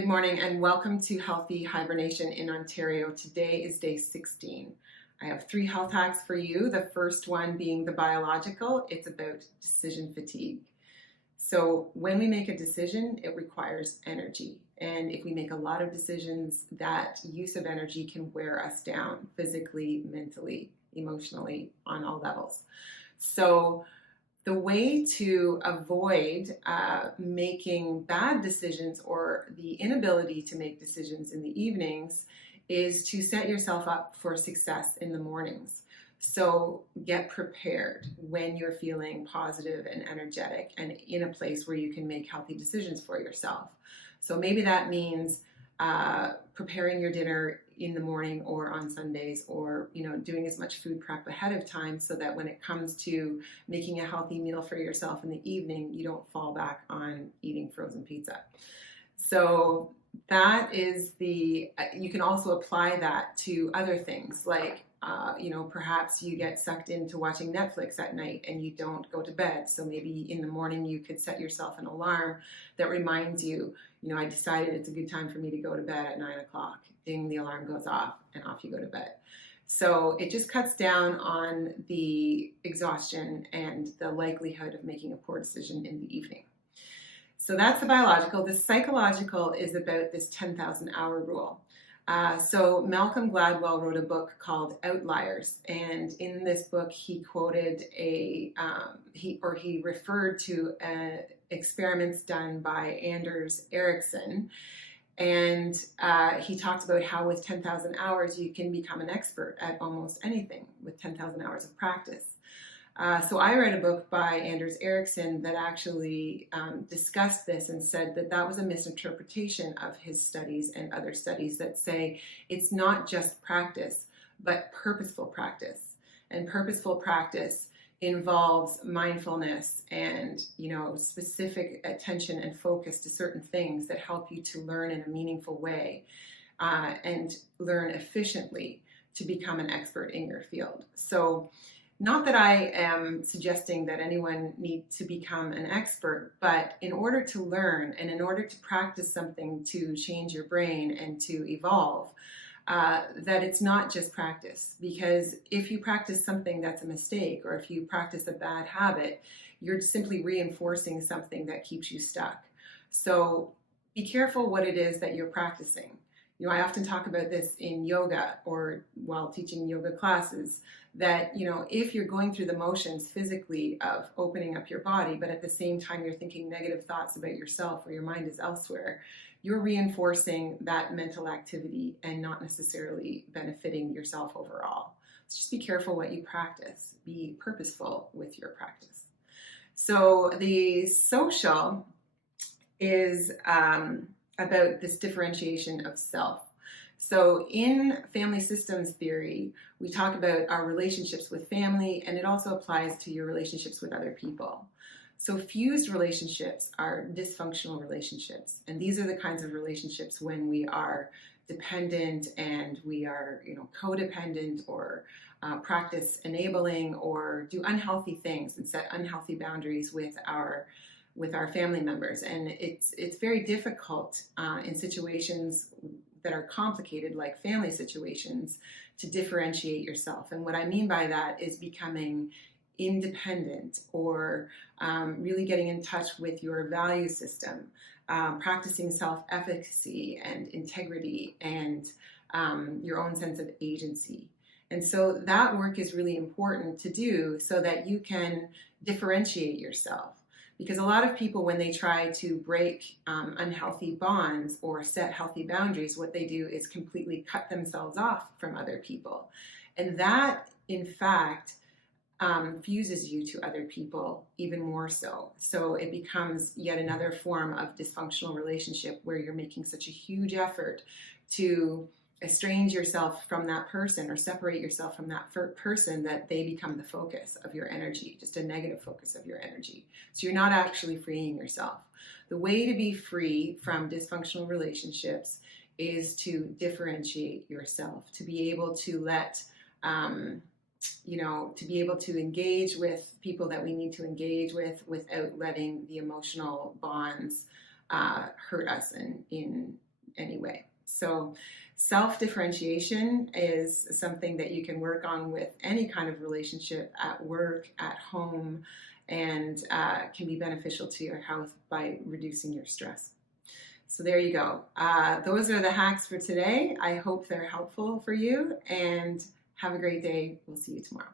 Good morning and welcome to Healthy Hibernation in Ontario. Today is day 16. I have 3 health hacks for you. The first one being the biological. It's about decision fatigue. So when we make a decision, it requires energy. And if we make a lot of decisions, that use of energy can wear us down physically, mentally, emotionally, on all levels. So the way to avoid making bad decisions or the inability to make decisions in the evenings is to set yourself up for success in the mornings. So get prepared when you're feeling positive and energetic and in a place where you can make healthy decisions for yourself. So maybe that means preparing your dinner in the morning or on Sundays, or doing as much food prep ahead of time so that when it comes to making a healthy meal for yourself in the evening, you don't fall back on eating frozen pizza. So that is you can also apply that to other things like perhaps you get sucked into watching Netflix at night and you don't go to bed. So maybe in the morning you could set yourself an alarm that reminds you, I decided it's a good time for me to go to bed at 9 o'clock. Ding, the alarm goes off and off you go to bed. So it just cuts down on the exhaustion and the likelihood of making a poor decision in the evening. So that's the biological. The psychological is about this 10,000 hour rule. So Malcolm Gladwell wrote a book called Outliers, and in this book he quoted he referred to experiments done by Anders Ericsson, and he talked about how with 10,000 hours you can become an expert at almost anything with 10,000 hours of practice. So I read a book by Anders Ericsson that actually discussed this and said that that was a misinterpretation of his studies and other studies that say it's not just practice, but purposeful practice. And purposeful practice involves mindfulness and specific attention and focus to certain things that help you to learn in a meaningful way and learn efficiently to become an expert in your field. So not that I am suggesting that anyone needs to become an expert, but in order to learn and in order to practice something to change your brain and to evolve, that it's not just practice. Because if you practice something that's a mistake, or if you practice a bad habit, you're simply reinforcing something that keeps you stuck. So be careful what it is that you're practicing. I often talk about this in yoga or while teaching yoga classes, that, if you're going through the motions physically of opening up your body, but at the same time you're thinking negative thoughts about yourself or your mind is elsewhere, you're reinforcing that mental activity and not necessarily benefiting yourself overall. So just be careful what you practice. Be purposeful with your practice. So the social is about this differentiation of self. So in family systems theory, we talk about our relationships with family, and it also applies to your relationships with other people. So fused relationships are dysfunctional relationships, and these are the kinds of relationships when we are dependent and we are, codependent, or practice enabling or do unhealthy things and set unhealthy boundaries with our family members. And it's very difficult in situations that are complicated, like family situations, to differentiate yourself. And what I mean by that is becoming independent, or really getting in touch with your value system, practicing self-efficacy and integrity and your own sense of agency. And so that work is really important to do so that you can differentiate yourself. Because a lot of people, when they try to break unhealthy bonds or set healthy boundaries, what they do is completely cut themselves off from other people. And that, in fact, fuses you to other people even more so. So it becomes yet another form of dysfunctional relationship where you're making such a huge effort to estrange yourself from that person or separate yourself from that person that they become the focus of your energy, just a negative focus of your energy. So you're not actually freeing yourself. The way to be free from dysfunctional relationships is to differentiate yourself, to be able to let, to be able to engage with people that we need to engage with without letting the emotional bonds hurt us in anyway. So self-differentiation is something that you can work on with any kind of relationship, at work, at home, and can be beneficial to your health by reducing your stress. So there you go. Those are the hacks for today. I hope they're helpful for you, and have a great day. We'll see you tomorrow.